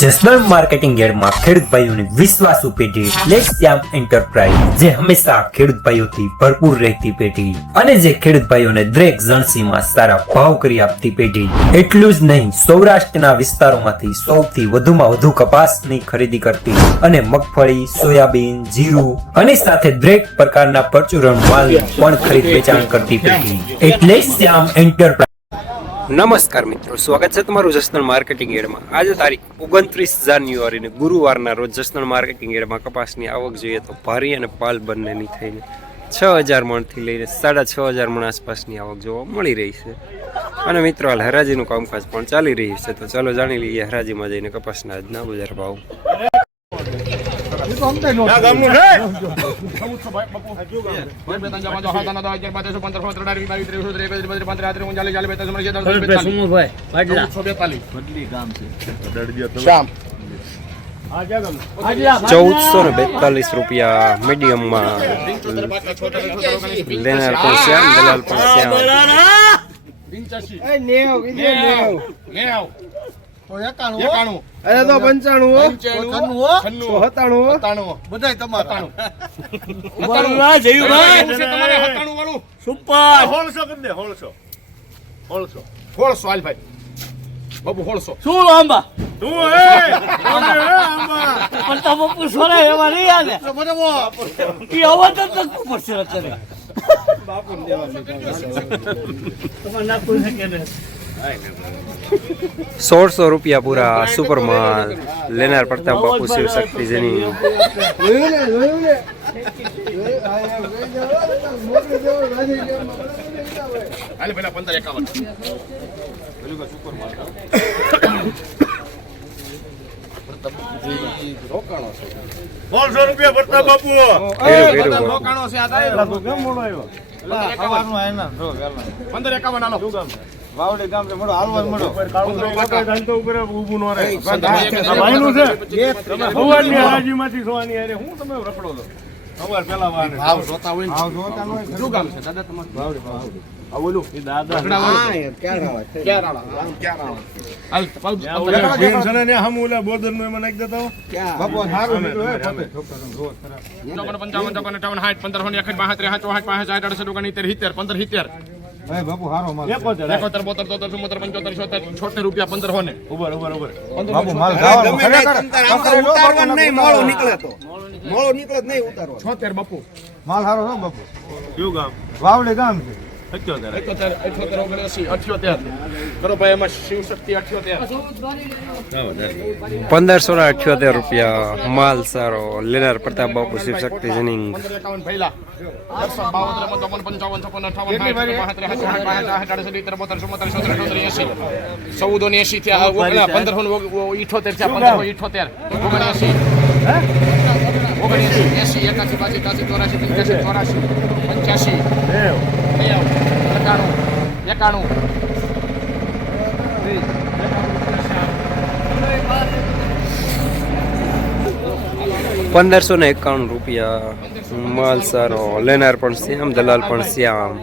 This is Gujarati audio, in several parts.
જસદણ માર્કેટિંગ યાર્ડમાં ખેડૂત ભાઈઓની વિશ્વાસુ પેઢી એટલે શ્યામ એન્ટરપ્રાઇઝ, જે હંમેશા ખેડૂત ભાઈઓથી ભરપૂર રહેતી પેઢી અને જે ખેડૂત ભાઈઓને દરેક જણસીમાં સારા ભાવ કરી આપતી પેઢી। એટલું જ નહીં, સૌરાષ્ટ્રના વિસ્તારોમાંથી સૌથી વધુમાં વધુ કપાસની ખરીદી કરતી અને મગફળી, સોયાબીન, જીરું અને સાથે દરેક પ્રકારના પરચુરણ માલ પણ ખરીદ વેચાણ કરતી પેઢી એટલે શ્યામ એન્ટરપ્રાઇઝ। નમસ્કાર મિત્રો, સ્વાગત છે તમારું જસદણ માર્કેટિંગ યાર્ડમાં। આજે તારીખ 29 જાન્યુઆરી ને ગુરુવારના રોજ જસદણ માર્કેટિંગ યાર્ડમાં કપાસની આવક જોઈએ તો ભારી અને પાલ બંનેની થઈને 6000 મણથી લઈને 6500 મણ આસપાસની આવક જોવા મળી રહી છે। અને મિત્રો હાલ હરાજીનું કામકાજ પણ ચાલી રહ્યું છે, તો ચાલો જાણી લઈએ હરાજીમાં જઈને કપાસના આજના બજાર ભાવ। ₹1442 મીડિયમમાં લેનાર પણ શ્યામ, દલાલ પણ શ્યામ। અરે તો 95 બધા તમારા સુપર 1600 કરી દે 1600 હાલ ભાઈ બાબુ 1600 શું આંબા તું આંબા પણ તો બાપુ સોરે એમાં નહીં આલે બરાબર ઈ અવાજ જ તો પડશે અત્યારે બાપુ દેવા તમાર ના કોઈ શકે ને ₹1600 પૂરા સુપર માલ લેનાર પ્રતાપ બાપુ શિવ શક્તિ જેની હાલે પેલા 1551 પેલું સુપર માલ રોકાણો છે ₹1600 પ્રતાપ બાપુ રોકાણો છે આ તાય કેમ મોડો આવ્યો 1551 આયના જો વેલા 1551 હાલો વાવડે ગામ છે મોડો હાલવા મોડો ધંધો ઉપર ઊભું ન રહે ભાઈનું છે તમે સવારની હરાજીમાંથી સોવાની અરે હું તમે રખડો છો સવાર પેલા વાને ભાવ જોતા હોય ભાવ જોતા હોય શું ગામ છે દાદા તમારું વાવડે આ બોલું એ દાદા હા ક્યારાળા હાલ ટેન્શન ને હમ ઓલા બોર્ડર નું એમાં નાખી દેતા બાપુ સારું નીકળો હે પોતે 55 55 58 15 62 15 બાપુ હારો માલ 71 72 રૂપિયા 1500 ને ઉપર બાપુ માલ ઉતારવાનું નહીં, મોળો નીકળે તો મોળો નીકળે નહીં ઉતારવો 76 બાપુ માલ હારો છે બાપુ કયું ગામ વાવડે ગામ છે 78 કરો ભાઈ એમાં શિવ શક્તિ ₹1578 માલ સારો લેનાર પ્રતાપ બાપુ શિવ શક્તિ જનિંગ। 1591 માલ સારો લેનાર પણ શ્યામ, દલાલ પણ શ્યામ।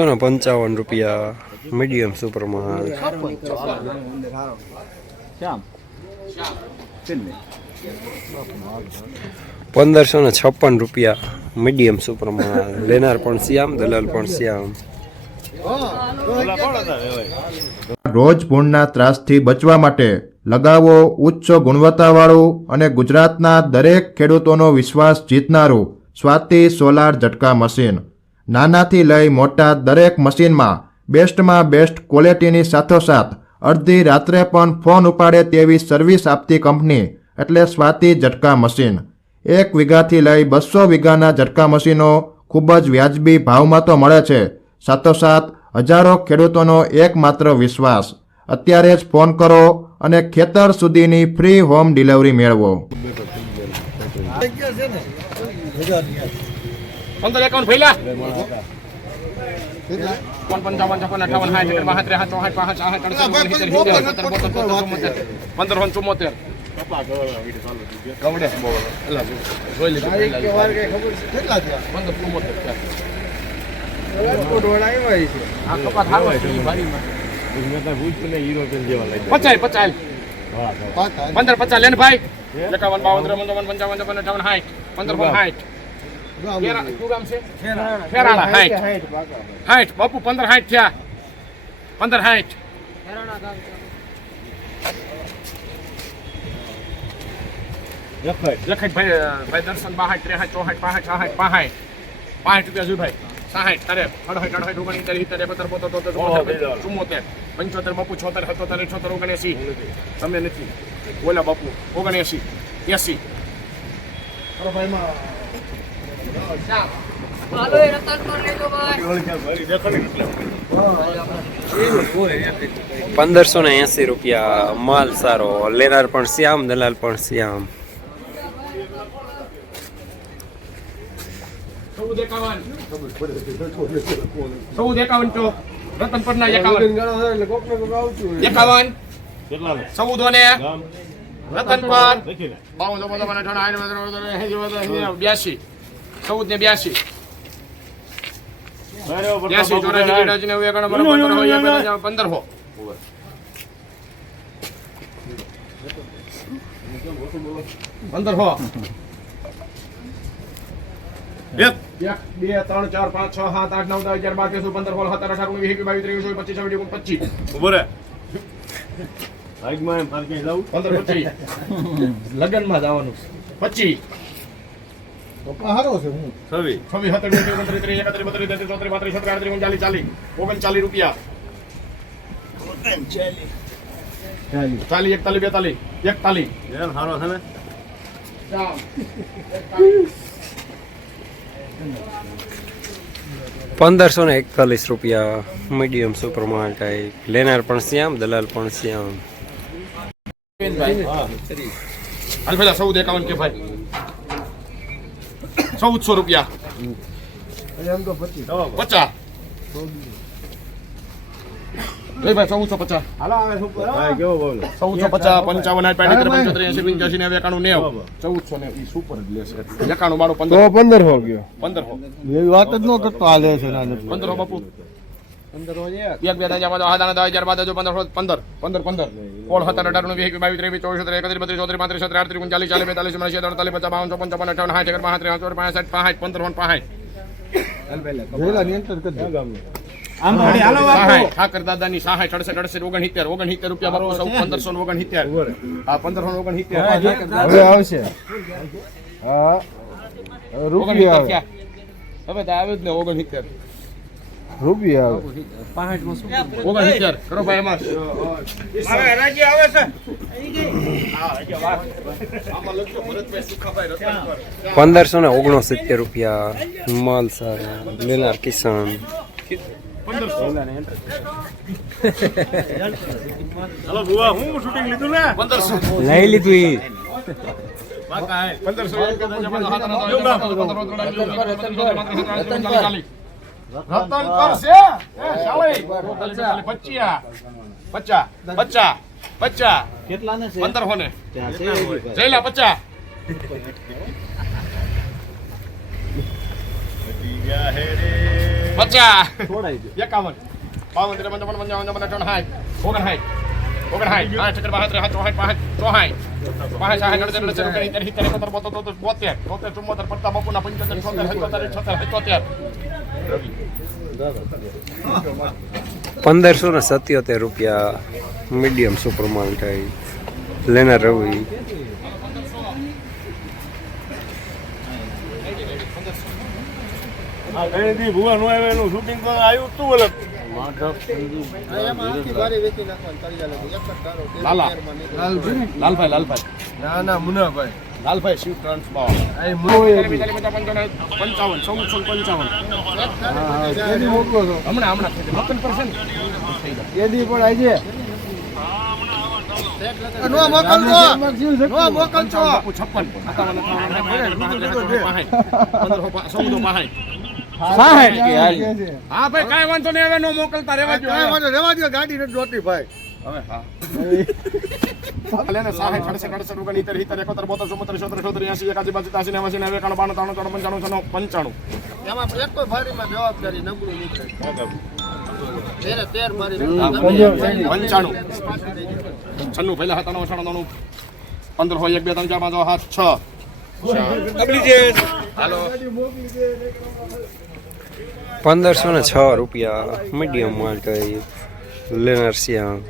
1555 મીડિયમ સુપર માલ। ₹1556 મીડિયમ સુપર માલ લેનાર પણ શ્યામ, દલાલ પણ શ્યામ। રોજ ભૂણના ત્રાસથી બચવા માટે લગાવો ઉચ્ચ ગુણવત્તાવાળું અને ગુજરાતના દરેક ખેડૂતોનો વિશ્વાસ જીતનારું સ્વાતિ સોલાર ઝટકા મશીન। નાનાથી લઈ મોટા દરેક મશીનમાં બેસ્ટમાં બેસ્ટ ક્વોલિટીની સાથોસાથ અડધી રાત્રે પણ ફોન ઉપાડે તેવી સર્વિસ આપતી કંપની એટલે સ્વાતિ ઝટકા મશીન. 1 વીઘાથી લઈ 200 વીઘાના ઝટકા મશીનો ખૂબ જ વ્યાજબી ભાવમાં તો મળે છે, સાથોસાથ હજારો ખેડૂતોનો એકમાત્ર વિશ્વાસ. અત્યારે જ ફોન કરો અને ખેતર સુધીની ફ્રી હોમ ડિલિવરી મેળવો. 15 એકાઉન્ટ ફેલા 55 56 લેન ભાઈ 51 બાપુ 15 60 થયા 15 60 લખાઈ ભાઈ દર્શન 62 63 64 65 65 રૂપિયા ભાઈ 60 તારે 68 75 બાપુ 76 77 79 તમે નથી બોલા બાપુ 79 80 ₹1580 માલ સારો, લેનાર પણ શ્યામ, દલાલ પણ શ્યામ. 1451 તો રતનપરના 51 14 ને રતનપર 82 14 ને 82 1 2 3 4 5 6 7 8 9 10 11 12 13 15 16 17 18 19 22 23 24 25 ઉભો રે આગમાં માર કે જાવ 15 25 લગનમાં જવાનું 25 પપ્પા હારો છે હું 26 27 28 29 30 31 32 33 34 35 39 રૂપિયા 40 41 42 41 યાર હારો છે ને ₹1541 મીડિયમ સુપર માલ ટાઈપ, લેનાર પણ શ્યામ, દલાલ પણ શ્યામ. હાલ પેલા 1451 કે ભાઈ 1400 રૂપિયા 50 ભાઈ 1450 હાલો આવે સુપર ભાઈ કેવો બોલો 1450 55 85 85 1400 ને ઈ સુપર જ લેશે 91 બારો 15 1500 ગયો 1500 એવી વાત જ ન કરતો હાલે છે ના 1500 બાપુ 1500 એક બે દાજા બાદ હાદાના 10000 બાદ જો 15 15 15 15 કોલ 17 18 22 23 24 31 32 33 34 35 40 40 45 48 50 55 55 58 58 59 60 નિયંત્રણ કરી દે આમ હાડી હાલો વાતો ઠાકર દાદાની 60 68 69 69 રૂપિયા બાપુ 1569 આ 1569 હવે આવશે હા રૂપિયા હવે તો આવે જ ને 69 રૂપિયા આવે 69 કરો ભાઈ એમાં હવે રાજી આવે છે આમાં લખજો ભરતભાઈ સુખાભાઈ ₹1569 માલ સારો, લેનાર કિસાન. 1500 હાલો બુઆ હું શૂટિંગ લીધું ને 1500 લઈ લીધું ઈ 1500 રતન પર છે એ શાળી 50 કેટલા ને છે 1500 ને જઈલા 50 51 ₹1577 મીડિયમ સુપર માલ ટાઈપ, લેનાર રવિ. ભુવા નું આવે એનું શૂટિંગ આવ્યું તું બોલે લાલભાઈ ના ના મુનાભાઈ લાલભાઈ શિવ ટ્રાન્સપોર્ટ 55 1455 હમણાં મકન પર છે ને એડી પણ આવી છે નો મોકલજો 56 હા ભાઈ કાંઈ વાંધો નહીં હવે નો મોકલતા રહેવા દો ગાડી નથી જોતી ભાઈ હવે હા લેને 60 68 69 70 71 72 73 74 80 81 85 90 91 92 93 95 એમાં એક કોઈ ભારીમાં જવાબદારી નબળું નીકળે 13 મારી 95 96 પહેલા હતા 99 15 હોય 1 2 3 4 5 6 હાલો 1506 રૂપિયા મીડિયમ માલ લેનાર શ્યામ